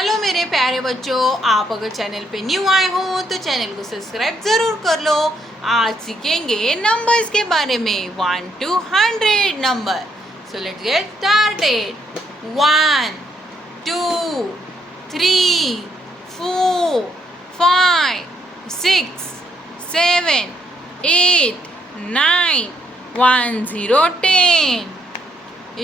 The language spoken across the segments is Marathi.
हेलो मेरे प्यारे बच्चों, आप अगर चैनल पे न्यू आए हो तो चैनल को सब्सक्राइब ज़रूर कर लो। आज सीखेंगे नंबर्स के बारे में 1 to 100 number. So let's get started. 1 2 3 4 5 6 7 8 9 1 0 10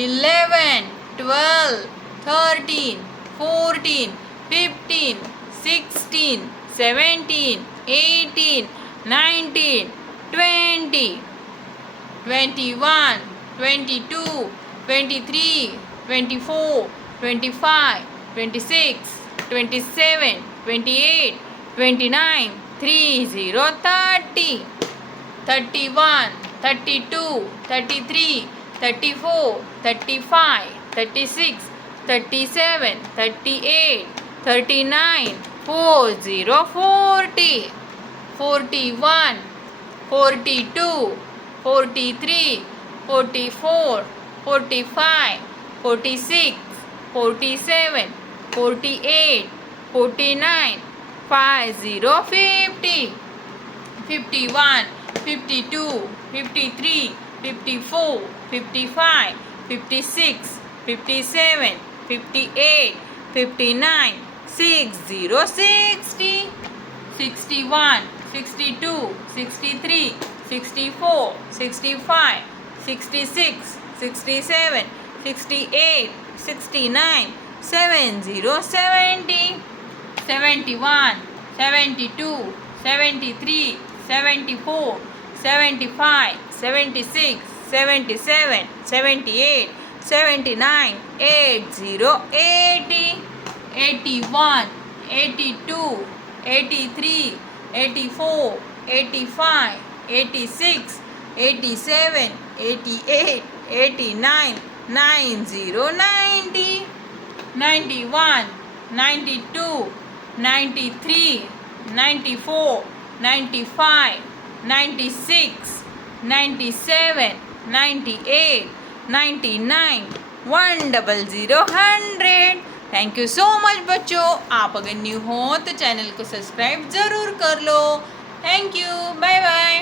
11 12 13 14 15 16 17 18 19 20 21 22 23 24 25 26 27 28 29 30 30 31 32 33 34 35 36 37 38 39 40 40 41 42 43 44 45 46 47 48 49 50 50 51 52 53 54 55 56 57 58 59 60 60 61 62 63 64 65 66 67 68 69 70 70 71 72 73 74 75 76 77 78 79 80 80 81 82 83 84 85 86 87 88 89 90 90 91 92 93 94 95 96 97 98 99 100 100। Thank you so much बच्चों। आप अगर न्यू हो तो चैनल को सब्सक्राइब ज़रूर कर लो। Thank you, bye bye.